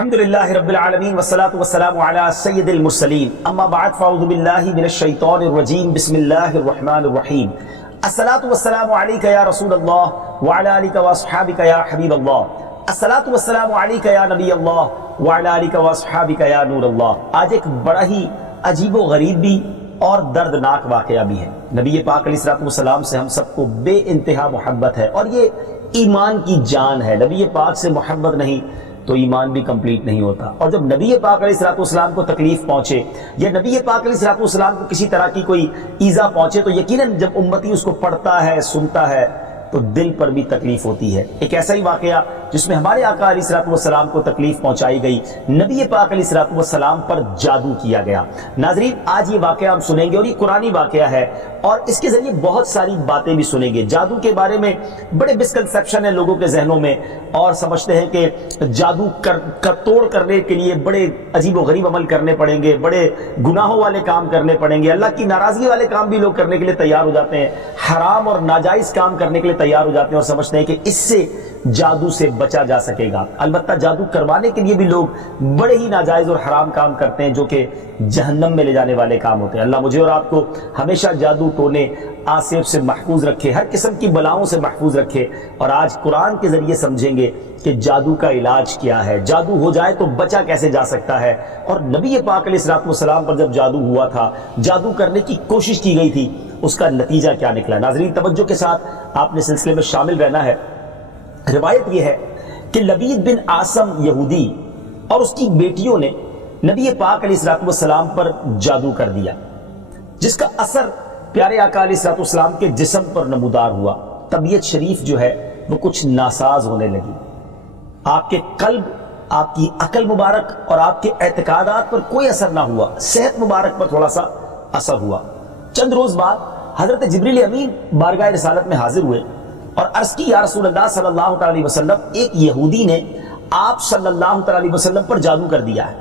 الحمد للہ رب العالمین والصلاة والسلام علی سید المرسلین اما بعد فاعوذ باللہ من الشیطان الرجیم بسم اللہ الرحمن الرحیم الصلاة والسلام علیک یا رسول اللہ وعلی آلک واصحابک یا حبیب اللہ الصلاة والسلام علیک یا نبی اللہ وعلی آلک واصحابک یا نور اللہ۔ آج ایک بڑا ہی عجیب و غریب بھی اور دردناک واقعہ بھی ہے۔ نبی پاک علیہ الصلوۃ والسلام سے ہم سب کو بے انتہا محبت ہے اور یہ ایمان کی جان ہے۔ نبی پاک سے محبت نہیں تو ایمان بھی کمپلیٹ نہیں ہوتا، اور جب نبی پاک علیہ الصلوۃ والسلام کو تکلیف پہنچے یا نبی پاک علیہ الصلوۃ والسلام کو کسی طرح کی کوئی ایذا پہنچے تو یقیناً جب امتی اس کو پڑھتا ہے سنتا ہے تو دل پر بھی تکلیف ہوتی ہے۔ ایک ایسا ہی واقعہ جس میں ہمارے آقا علیہ الصلوۃ والسلام کو تکلیف پہنچائی گئی، نبی پاک علیہ الصلوۃ والسلام پر جادو کیا گیا۔ ناظرین، آج یہ واقعہ ہم سنیں گے اور یہ قرآنی واقعہ ہے اور اس کے ذریعے بہت ساری باتیں بھی سنیں گے۔ جادو کے بارے میں بڑے مسکنسیپشن ہیں لوگوں کے ذہنوں میں، اور سمجھتے ہیں کہ جادو توڑ کرنے کے لیے بڑے عجیب و غریب عمل کرنے پڑیں گے، بڑے گناہوں والے کام کرنے پڑیں گے، اللہ کی ناراضگی والے کام بھی لوگ کرنے کے لیے تیار ہو جاتے ہیں، حرام اور ناجائز کام کرنے کے لیے تیار ہو جاتے ہیں اور سمجھتے ہیں کہ اس سے جادو سے بچا جا سکے گا۔ البتہ جادو کروانے کے لیے بھی لوگ بڑے ہی ناجائز اور حرام کام کرتے ہیں جو کہ جہنم میں لے جانے والے کام ہوتے ہیں۔ اللہ مجھے اور آپ کو ہمیشہ جادو ٹونے آصف سے محفوظ رکھے، ہر قسم کی بلاؤں سے محفوظ رکھے، اور آج قرآن کے ذریعے سمجھیں گے کہ جادو کا علاج کیا ہے، جادو ہو جائے تو بچا کیسے جا سکتا ہے، اور نبی پاک علیہ الصلوۃ والسلام پر جب جادو ہوا تھا، جادو کرنے کی کوشش کی گئی تھی، اس کا نتیجہ کیا نکلا۔ ناظرین، توجہ کے ساتھ آپ نے سلسلے میں شامل رہنا ہے۔ روایت یہ ہے کہ لبید بن عاصم یہودی اور اس کی بیٹیوں نے نبی پاک علیہ الصلوۃ والسلام پر جادو کر دیا، جس کا اثر پیارے آقا علیہ الصلوۃ والسلام کے جسم پر نمودار ہوا۔ طبیعت شریف جو ہے وہ کچھ ناساز ہونے لگی، آپ کے قلب، آپ کی عقل مبارک اور آپ کے اعتقادات پر کوئی اثر نہ ہوا، صحت مبارک پر تھوڑا سا اثر ہوا۔ چند روز بعد حضرت جبریل امین بارگاہ رسالت میں حاضر ہوئے اور عرض کی، یا رسول اللہ صلی اللہ تعالی علیہ وسلم، ایک یہودی نے آپ صلی اللہ تعالی علیہ وسلم پر جادو کر دیا ہے،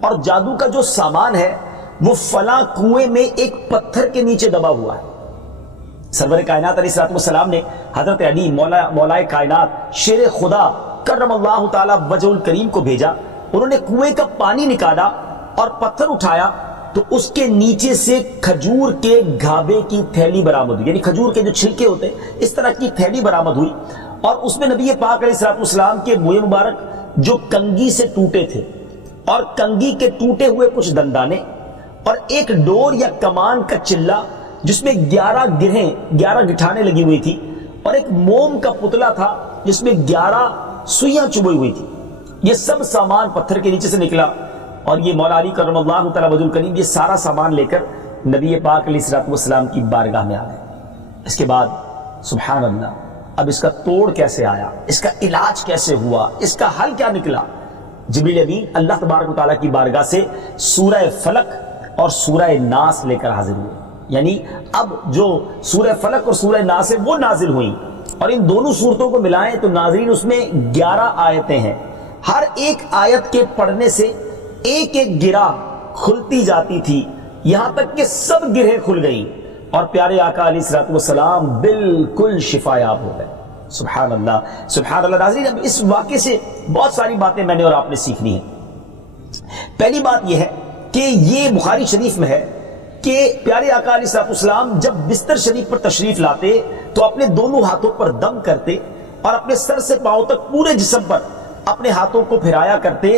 اور جادو کا جو سامان ہے وہ فلاں کنویں میں ایک پتھر کے نیچے دبا ہوا ہے۔ سرور کائنات علیہ الصلوۃ والسلام نے حضرت علی مولا کائنات شیر خدا کرم اللہ تعالی وجہ الکریم کو بھیجا۔ انہوں نے کنویں کا پانی نکالا اور پتھر اٹھایا تو اس کے نیچے سے کھجور کے گھابے کی تھیلی برآمد ہوئی، یعنی کھجور کے جو چھلکے ہوتے ہیں اس طرح کی تھیلی برآمد ہوئی، اور اس میں نبی پاک علیہ الصلوۃ والسلام کے منہ مبارک جو کنگھی سے ٹوٹے تھے اور کنگھی کے ٹوٹے ہوئے کچھ دندانے اور ایک ڈور یا کمان کا چلہ جس میں 11 گٹھانے لگی ہوئی تھی، اور ایک موم کا پتلا تھا جس میں 11 سوئیاں چبھی ہوئی تھی، یہ سب سامان پتھر کے نیچے سے نکلا، اور یہ مولا علی کرم اللہ تعالی وجہ الکریم یہ سارا سامان لے کر نبی پاک علیہ الصلوۃ والسلام کی بارگاہ میں آ گئے۔ اس کے بعد سبحان اللہ، اب اس کا توڑ کیسے آیا، اس کا علاج کیسے ہوا، اس کا حل کیا نکلا؟ جبریل امین اللہ تبارک و تعالیٰ کی بارگاہ سے سورہ فلق اور سورہ ناس لے کر حاضر ہوئے، یعنی اب جو سورہ فلق اور سورہ ناس ہے وہ نازل ہوئیں، اور ان دونوں صورتوں کو ملائیں تو ناظرین اس میں 11 آیتیں ہیں، ہر ایک آیت کے پڑھنے سے ایک ایک گرہ کھلتی جاتی تھی، یہاں تک کہ سب گرہیں کھل گئیں اور پیارے آقا علیہ الصلوۃ والسلام بالکل شفا یاب ہو گئے۔ سبحان اللہ، سبحان اللہ۔ ناظرین، اب اس واقعے سے بہت ساری باتیں میں نے اور آپ نے سیکھنی ہیں۔ پہلی بات یہ ہے کہ یہ بخاری شریف میں ہے کہ پیارے آقا علیہ الصلوۃ والسلام جب بستر شریف پر تشریف لاتے تو اپنے دونوں ہاتھوں پر دم کرتے اور اپنے سر سے پاؤں تک پورے جسم پر اپنے ہاتھوں کو پھیرایا کرتے،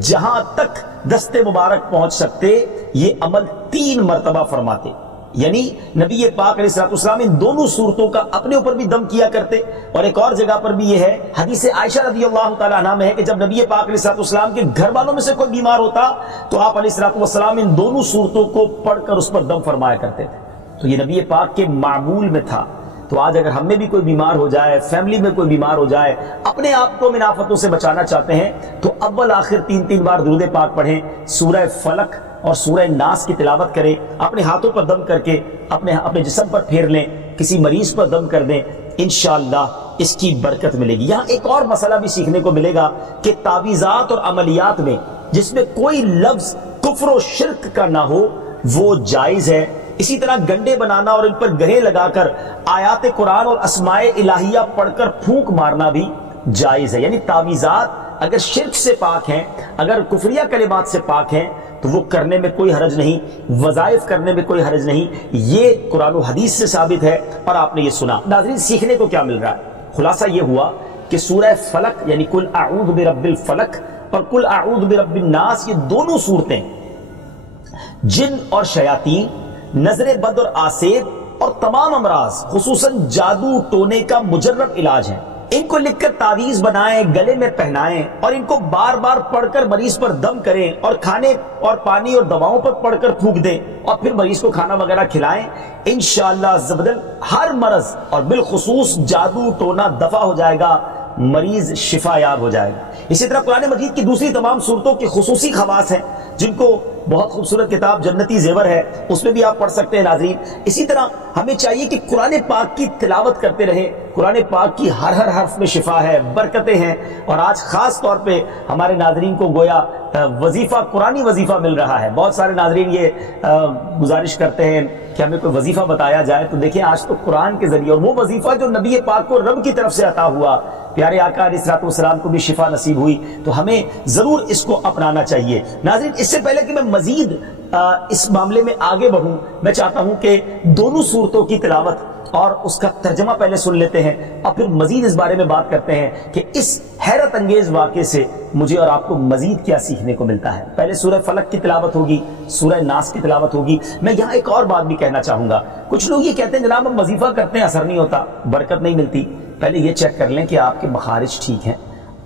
جہاں تک دست مبارک پہنچ سکتے یہ عمل 3 مرتبہ فرماتے، یعنی نبی پاک علیہ الصلوۃ والسلام ان دونوں صورتوں کا اپنے اوپر بھی دم کیا کرتے۔ اور ایک اور جگہ پر بھی یہ ہے، حدیث عائشہ رضی اللہ تعالیٰ عنہ میں ہے کہ جب نبی پاک علیہ الصلوۃ والسلام کے گھر والوں میں سے کوئی بیمار ہوتا تو آپ علیہ الصلوۃ والسلام ان دونوں صورتوں کو پڑھ کر اس پر دم فرمایا کرتے تھے۔ تو یہ نبی پاک کے معمول میں تھا۔ تو آج اگر ہم میں بھی کوئی بیمار ہو جائے، فیملی میں کوئی بیمار ہو جائے، اپنے آپ کو من آفتوں سے بچانا چاہتے ہیں تو اول آخر 3 بار درود پاک پڑھیں، سورہ فلق اور سورہ ناس کی تلاوت کریں، اپنے ہاتھوں پر دم کر کے اپنے جسم پر پھیر لیں، کسی مریض پر دم کر دیں، انشاءاللہ اس کی برکت ملے گی۔ یہاں ایک اور مسئلہ بھی سیکھنے کو ملے گا کہ تعویذات اور عملیات میں جس میں کوئی لفظ کفر و شرک کا نہ ہو وہ جائز ہے۔ اسی طرح گنڈے بنانا اور ان پر گرہیں لگا کر آیات قرآن اور اسماء الہیہ پڑھ کر پھونک مارنا بھی جائز ہے، یعنی تعویذات اگر شرک سے پاک ہیں، اگر کفریہ کلمات سے پاک ہیں تو وہ کرنے میں کوئی حرج نہیں، وظائف کرنے میں کوئی حرج نہیں، یہ قرآن و حدیث سے ثابت ہے اور آپ نے یہ سنا۔ ناظرین سیکھنے کو کیا مل رہا ہے؟ خلاصہ یہ ہوا کہ سورہ فلق یعنی قل اعوذ برب الفلق اور قل اعوذ برب الناس، یہ دونوں صورتیں جن اور شیاطین، نظر بد اور آسیب اور تمام امراض خصوصاً جادو ٹونے کا مجرب علاج ہیں۔ ان کو لکھ کر تعویذ بنائیں، گلے میں پہنائیں اور ان کو بار بار پڑھ کر مریض پر دم کریں اور کھانے اور پانی اور دواؤں پر پڑھ کر پھونک دیں اور پھر مریض کو کھانا وغیرہ کھلائیں، انشاءاللہ عز و جل ہر مرض اور بالخصوص جادو ٹونا دفع ہو جائے گا، مریض شفا یاب ہو جائے گا۔ اسی طرح قرآن مجید کی دوسری تمام صورتوں کی خصوصی خواص ہیں جن کو بہت خوبصورت کتاب جنتی زیور ہے اس میں بھی آپ پڑھ سکتے ہیں ناظرین۔ اسی طرح ہمیں چاہیے کہ قرآن پاک کی تلاوت کرتے رہیں، قرآن پاک کی ہر حرف میں شفا ہے، برکتیں ہیں، اور آج خاص طور پہ ہمارے ناظرین کو گویا وظیفہ، قرآنی وظیفہ مل رہا ہے۔ بہت سارے ناظرین یہ گزارش کرتے ہیں کہ ہمیں کوئی وظیفہ بتایا جائے، تو دیکھیں آج تو قرآن کے ذریعے، اور وہ وظیفہ جو نبی پاک کو رب کی طرف سے عطا ہوا، پیارے آقا علیہ الصلوۃ والسلام کو بھی شفا نصیب ہوئی، تو ہمیں ضرور اس کو اپنانا چاہیے۔ ناظرین اس سے پہلے کہ میں مزید اس معاملے میں آگے بڑھوں، میں چاہتا ہوں کہ دونوں صورتوں کی تلاوت اور اس کا ترجمہ پہلے سن لیتے ہیں اور پھر مزید اس بارے میں بات کرتے ہیں کہ اس حیرت انگیز واقعے سے مجھے اور آپ کو مزید کیا سیکھنے کو ملتا ہے۔ پہلے سورہ فلق کی تلاوت ہوگی، سورہ ناس کی تلاوت ہوگی۔ میں یہاں ایک اور بات بھی کہنا چاہوں گا، کچھ لوگ یہ کہتے ہیں جناب ہم وظیفہ کرتے ہیں اثر نہیں ہوتا، برکت نہیں ملتی۔ پہلے یہ چیک کر لیں کہ آپ کے مخارج ٹھیک ہیں،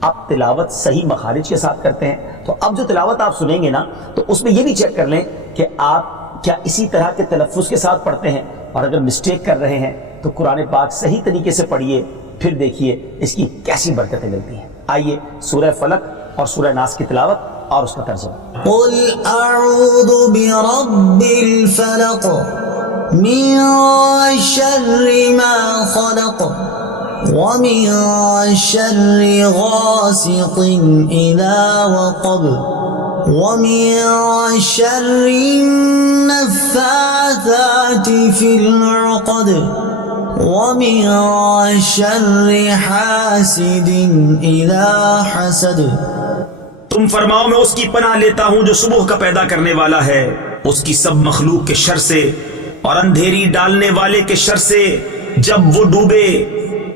آپ تلاوت صحیح مخارج کے ساتھ کرتے ہیں۔ تو اب جو تلاوت آپ سنیں گے نا تو اس میں یہ بھی چیک کر لیں کہ آپ کیا اسی طرح کے تلفظ کے ساتھ پڑھتے ہیں، اور اگر مسٹیک کر رہے ہیں تو قرآن پاک صحیح طریقے سے پڑھیے، پھر دیکھیے اس کی کیسی برکتیں ملتی ہیں۔ آئیے سورہ فلق اور سورہ ناس کی تلاوت اور اس کا ترجمہ۔ قل اعوذ برب الفلق من شر ما خلق ومن شر غاسق اذا وقب ومن شر النفاثات في العقد ومن شر حاسد اذا حسد۔ تم فرماؤ میں اس کی پناہ لیتا ہوں جو صبح کا پیدا کرنے والا ہے، اس کی سب مخلوق کے شر سے، اور اندھیری ڈالنے والے کے شر سے جب وہ ڈوبے،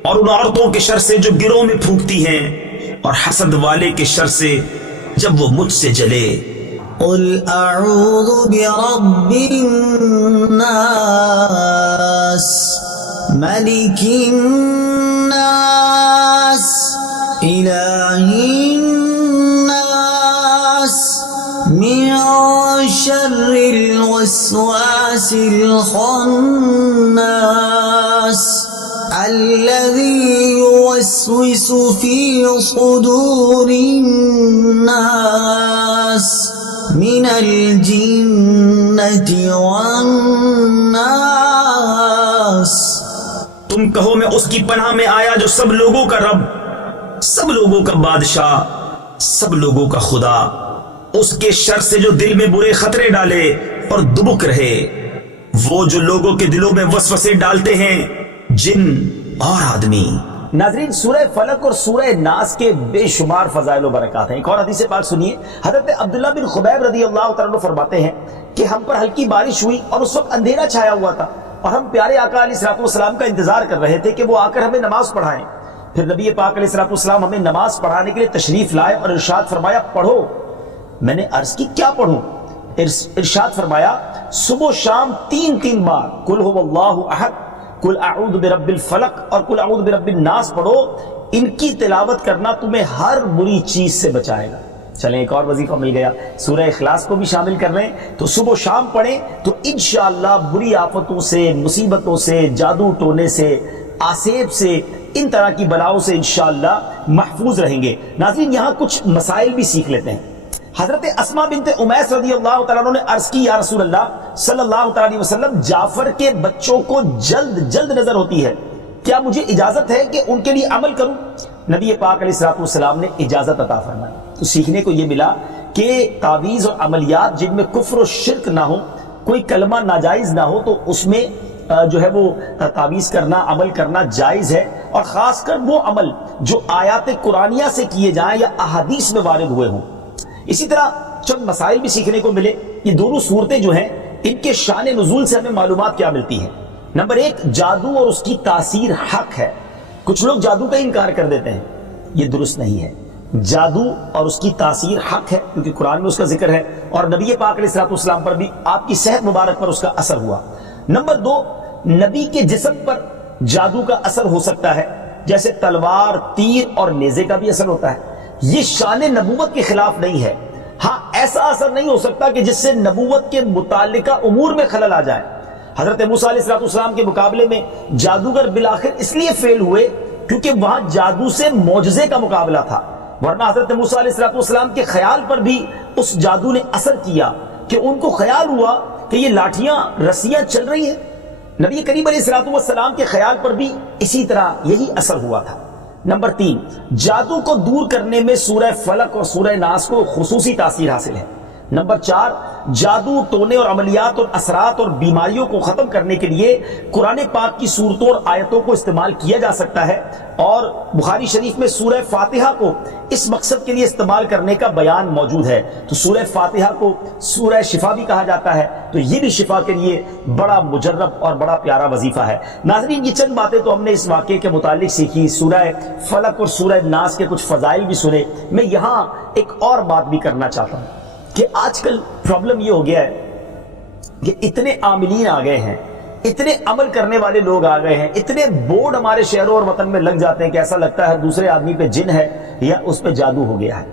اور ان عورتوں کے شر سے جو گروہ میں پھونکتی ہیں، اور حسد والے کے شر سے جب وہ مجھ سے جلے۔ قل اعوذ برب الناس ملک الناس الہ الناس من شر الوسواس الخناس الذي يوسوس في صدور الناس من الجنة والناس۔ تم کہو میں اس کی پناہ میں آیا جو سب لوگوں کا رب، سب لوگوں کا بادشاہ، سب لوگوں کا خدا، اس کے شر سے جو دل میں برے خطرے ڈالے اور دبک رہے، وہ جو لوگوں کے دلوں میں وسوسے ڈالتے ہیں، جن اور آدمی۔ ناظرین سورہ فلق اور سورہ ناس کے بے شمار فضائل و برکات ہیں۔ ایک اور حدیث پاک سنیے، حضرت عبداللہ بن خبیب رضی اللہ تعالیٰ عنہ فرماتے ہیں کہ ہم پر ہلکی بارش ہوئی اور اس وقت اندھیرا چھایا ہوا تھا، اور ہم پیارے آقا علیہ الصلوۃ والسلام کا انتظار کر رہے تھے کہ وہ آ کر ہمیں نماز پڑھائیں۔ پھر نبی پاک علیہ الصلوۃ والسلام ہمیں نماز پڑھانے کے لیے تشریف لائے اور ارشاد فرمایا پڑھو۔ میں نے عرض کی کیا پڑھوں؟ ارشاد فرمایا صبح و شام 3 بار قل هو اللہ احد، قل اعوذ برب الفلق اور قل اعوذ برب الناس پڑھو، ان کی تلاوت کرنا تمہیں ہر بری چیز سے بچائے گا۔ چلیں ایک اور وظیفہ مل گیا، سورہ اخلاص کو بھی شامل کر لیں، تو صبح و شام پڑھیں تو انشاءاللہ بری آفتوں سے، مصیبتوں سے، جادو ٹونے سے، آسیب سے، ان طرح کی بلاؤں سے انشاءاللہ محفوظ رہیں گے۔ ناظرین یہاں کچھ مسائل بھی سیکھ لیتے ہیں۔ حضرت اسماء بنت امیس رضی اللہ تعالیٰ عنہ نے عرض کی یا رسول اللہ صلی اللہ تعالیٰ علیہ وسلم، جعفر کے بچوں کو جلد نظر ہوتی ہے، کیا مجھے اجازت ہے کہ ان کے لیے عمل کروں؟ نبی پاک علیہ الصلوۃ والسلام نے اجازت عطا فرمائی۔ تو سیکھنے کو یہ ملا کہ تعویذ اور عملیات جن میں کفر و شرک نہ ہو، کوئی کلمہ ناجائز نہ ہو، تو اس میں جو ہے وہ تعویذ کرنا، عمل کرنا جائز ہے، اور خاص کر وہ عمل جو آیات قرآنیہ سے کیے جائیں یا احادیث میں وارد ہوئے ہوں۔ اسی طرح چند مسائل بھی سیکھنے کو ملے۔ یہ دونوں صورتیں جو ہیں ان کے شان نزول سے ہمیں معلومات کیا ملتی ہیں۔ نمبر ایک، جادو اور اس کی تاثیر حق ہے۔ کچھ لوگ جادو کا انکار کر دیتے ہیں، یہ درست نہیں ہے۔ جادو اور اس کی تاثیر حق ہے، کیونکہ قرآن میں اس کا ذکر ہے اور نبی پاک علیہ الصلوۃ والسلام پر بھی آپ کی صحت مبارک پر اس کا اثر ہوا۔ نمبر دو، نبی کے جسم پر جادو کا اثر ہو سکتا ہے، جیسے تلوار، تیر اور نیزے کا بھی اثر ہوتا ہے۔ یہ شان نبوت کے خلاف نہیں ہے۔ ہاں، ایسا اثر نہیں ہو سکتا کہ جس سے نبوت کے متعلقہ امور میں خلل آ جائے۔ حضرت موسیٰ علیہ السلام کے مقابلے میں جادوگر بالآخر اس لیے فیل ہوئے کیونکہ وہاں جادو سے معجزے کا مقابلہ تھا، ورنہ حضرت موسیٰ علیہ السلام کے خیال پر بھی اس جادو نے اثر کیا کہ ان کو خیال ہوا کہ یہ لاٹھیاں رسیاں چل رہی ہیں۔ نبی کریم علیہ السلام کے خیال پر بھی اسی طرح یہی اثر ہوا تھا۔ نمبر تین، جادو کو دور کرنے میں سورہ فلق اور سورہ ناس کو خصوصی تاثیر حاصل ہے۔ نمبر چار، جادو، ٹونے اور عملیات اور اثرات اور بیماریوں کو ختم کرنے کے لیے قرآن پاک کی صورتوں اور آیتوں کو استعمال کیا جا سکتا ہے، اور بخاری شریف میں سورہ فاتحہ کو اس مقصد کے لیے استعمال کرنے کا بیان موجود ہے۔ تو سورہ فاتحہ کو سورہ شفا بھی کہا جاتا ہے، تو یہ بھی شفا کے لیے بڑا مجرب اور بڑا پیارا وظیفہ ہے۔ ناظرین، یہ چند باتیں تو ہم نے اس واقعے کے متعلق سیکھی، سورہ فلق اور سورہ ناس کے کچھ فضائل بھی سنے۔ میں یہاں ایک اور بات بھی کرنا چاہتا ہوں کہ آج کل پرابلم یہ ہو گیا ہے کہ اتنے عاملین آ گئے ہیں، اتنے عمل کرنے والے لوگ آ گئے ہیں، اتنے بورڈ ہمارے شہروں اور وطن میں لگ جاتے ہیں کہ ایسا لگتا ہے دوسرے آدمی پہ جن ہے یا اس پہ جادو ہو گیا ہے۔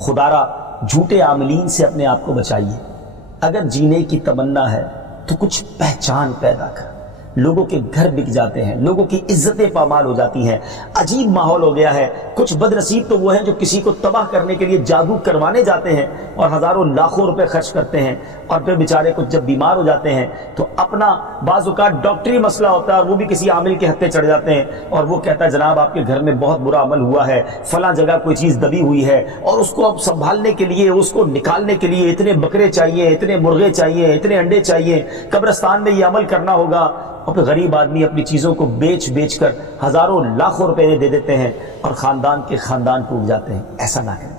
خدا را جھوٹے عاملین سے اپنے آپ کو بچائیے۔ اگر جینے کی تمنا ہے تو کچھ پہچان پیدا کر۔ لوگوں کے گھر بک جاتے ہیں، لوگوں کی عزتیں پامال ہو جاتی ہیں، عجیب ماحول ہو گیا ہے۔ کچھ بد نصیب تو وہ ہیں جو کسی کو تباہ کرنے کے لیے جادو کروانے جاتے ہیں اور ہزاروں لاکھوں روپے خرچ کرتے ہیں، اور پھر بیچارے کچھ جب بیمار ہو جاتے ہیں تو اپنا بعض اوقات ڈاکٹری مسئلہ ہوتا ہے اور وہ بھی کسی عامل کے ہتھے چڑھ جاتے ہیں، اور وہ کہتا ہے جناب آپ کے گھر میں بہت برا عمل ہوا ہے، فلاں جگہ کوئی چیز دبی ہوئی ہے، اور اس کو اب سنبھالنے کے لیے، اس کو نکالنے کے لیے اتنے بکرے چاہیے، اتنے مرغے چاہیے، اتنے انڈے چاہیے، قبرستان میں یہ عمل کرنا ہوگا، اور پھر غریب آدمی اپنی چیزوں کو بیچ کر ہزاروں لاکھوں روپے دے دیتے ہیں اور خاندان کے خاندان ٹوٹ جاتے ہیں۔ ایسا نہ کریں،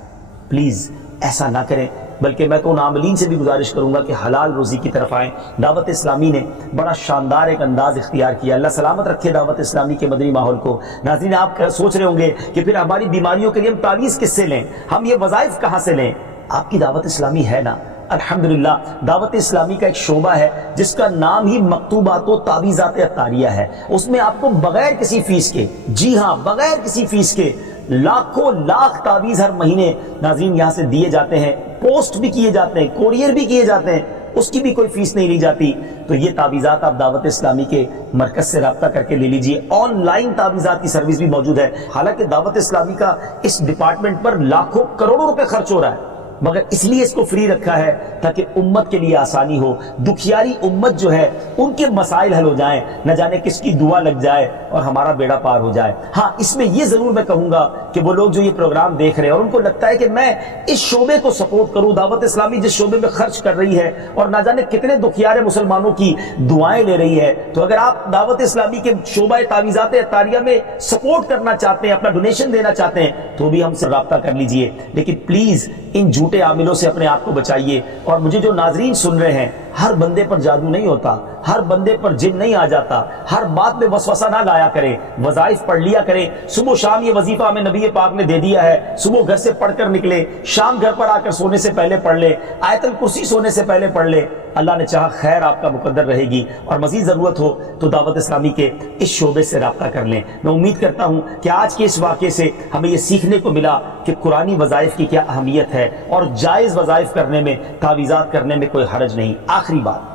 پلیز ایسا نہ کریں۔ بلکہ میں تو ان عاملین سے بھی گزارش کروں گا کہ حلال روزی کی طرف آئیں۔ دعوت اسلامی نے بڑا شاندار ایک انداز اختیار کیا، اللہ سلامت رکھے دعوت اسلامی کے مدنی ماحول کو۔ ناظرین، آپ سوچ رہے ہوں گے کہ پھر ہماری بیماریوں کے لیے ہم تعویذ کس سے لیں، ہم یہ وظائف کہاں سے لیں؟ آپ کی دعوت اسلامی ہے نا۔ الحمدللہ دعوت اسلامی کا ایک شعبہ ہے جس کا نام ہی مکتوبات و تعویذات عطاریہ ہے۔ اس میں آپ کو بغیر کسی فیس کے، جی ہاں بغیر کسی فیس کے، لاکھوں لاکھ تعویذ ہر مہینے ناظرین یہاں سے دیے جاتے ہیں، پوسٹ بھی کیے جاتے ہیں، کوریئر بھی کیے جاتے ہیں، اس کی بھی کوئی فیس نہیں لی جاتی۔ تو یہ تعویذات آپ دعوت اسلامی کے مرکز سے رابطہ کر کے لے لیجئے۔ آن لائن تعویذات کی سروس بھی موجود ہے۔ حالانکہ دعوت اسلامی کا اس ڈپارٹمنٹ پر لاکھوں کروڑوں روپے خرچ ہو رہا ہے، مگر اس لیے اس کو فری رکھا ہے تاکہ امت کے لیے آسانی ہو، دکھیاری امت جو ہے ان کے مسائل حل ہو جائیں، نہ جانے کس کی دعا لگ جائے اور ہمارا بیڑا پار ہو جائے۔ ہاں، اس میں یہ ضرور میں کہوں گا کہ وہ لوگ جو یہ پروگرام دیکھ رہے ہیں اور ان کو لگتا ہے کہ میں اس شعبے کو سپورٹ کروں، دعوت اسلامی جس شعبے میں خرچ کر رہی ہے اور نہ جانے کتنے دکھیارے مسلمانوں کی دعائیں لے رہی ہے، تو اگر آپ دعوت اسلامی کے شعبہ تعویذات عطاریہ میں سپورٹ کرنا چاہتے ہیں، اپنا ڈونیشن دینا چاہتے ہیں، تو بھی ہم سے رابطہ کر لیجئے۔ لیکن پلیز ان جھوٹے عاملوں سے اپنے آپ کو بچائیے۔ اور مجھے جو ناظرین سن رہے ہیں، ہر بندے پر جادو نہیں ہوتا، ہر بندے پر جن نہیں آ جاتا، ہر بات میں وسوسہ نہ لایا کریں، وظائف پڑھ لیا کریں۔ صبح شام یہ وظیفہ ہمیں نبی پاک نے دے دیا ہے، صبح گھر سے پڑھ کر نکلے، شام گھر پر آ کر سونے سے پہلے پڑھ لے، آیت الکرسی سونے سے پہلے پڑھ لے، اللہ نے چاہا خیر آپ کا مقدر رہے گی۔ اور مزید ضرورت ہو تو دعوت اسلامی کے اس شعبے سے رابطہ کر لیں۔ میں امید کرتا ہوں کہ آج کے اس واقعے سے ہمیں یہ سیکھنے کو ملا کہ قرآنی وظائف کی کیا اہمیت ہے، اور جائز وظائف کرنے میں، تعویذات کرنے میں کوئی حرج نہیں۔ آخری بات،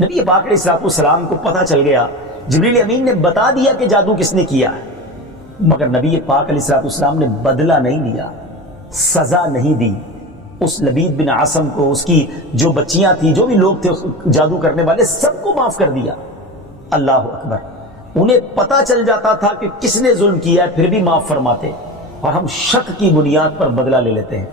نبی پاک علیہ السلام کو پتہ چل گیا، جبریل امین نے بتا دیا کہ جادو کس نے کیا ہے، مگر نبی پاک علیہ السلام نے بدلہ نہیں لیا، سزا نہیں دی۔ اس لبید بن عاصم کو، اس کی جو بچیاں تھیں، جو بھی لوگ تھے جادو کرنے والے، سب کو معاف کر دیا۔ اللہ اکبر! انہیں پتہ چل جاتا تھا کہ کس نے ظلم کیا ہے، پھر بھی معاف فرماتے، اور ہم شک کی بنیاد پر بدلہ لے لیتے ہیں۔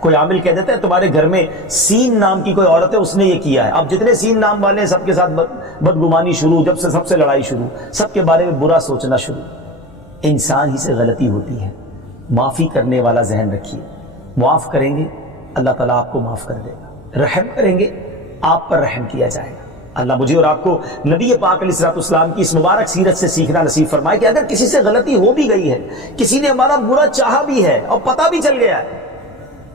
کوئی عامل کہہ دیتا ہے تمہارے گھر میں سین نام کی کوئی عورت ہے، اس نے یہ کیا ہے، اب جتنے سین نام والے ہیں سب کے ساتھ بدگمانی شروع، جب سے سب سے لڑائی شروع، سب کے بارے میں برا سوچنا شروع۔ انسان ہی سے غلطی ہوتی ہے. معافی کرنے والا ذہن رکھیے. معاف کریں گے اللہ تعالیٰ آپ کو معاف کر دے گا. رحم کریں گے آپ پر رحم کیا جائے گا. اللہ مجھے اور آپ کو نبی پاک علیہ الصلوۃ والسلام کی اس مبارک سیرت سے سیکھنا نصیب فرمائے کہ اگر کسی سے غلطی ہو بھی گئی ہے, کسی نے ہمارا برا چاہا بھی ہے اور پتہ بھی چل گیا ہے,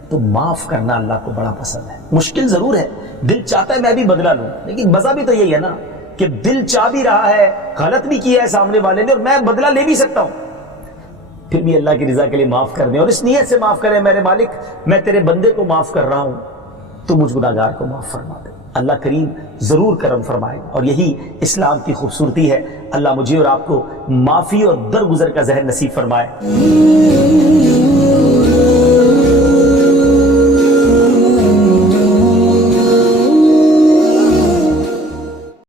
تو معاف کرنا اللہ کو بڑا پسند ہے. مشکل ضرور ہے, دل چاہتا ہے میں بھی بدلہ لوں, لیکن مزہ بھی تو یہی ہے نا کہ دل چاہ بھی رہا ہے, غلط بھی کیا ہے سامنے والے نے اور میں بدلہ لے بھی سکتا ہوں, پھر بھی اللہ کی رضا کے لیے معاف کر دیں اور اس نیت سے معاف کریں میرے مالک میں تیرے بندے کو معاف کر رہا ہوں, تو مجھ گناہگار کو معاف فرما دے. اللہ کریم ضرور کرم فرمائے اور یہی اسلام کی خوبصورتی ہے. اللہ مجھے اور آپ کو معافی اور درگزر کا ذہن نصیب فرمائے.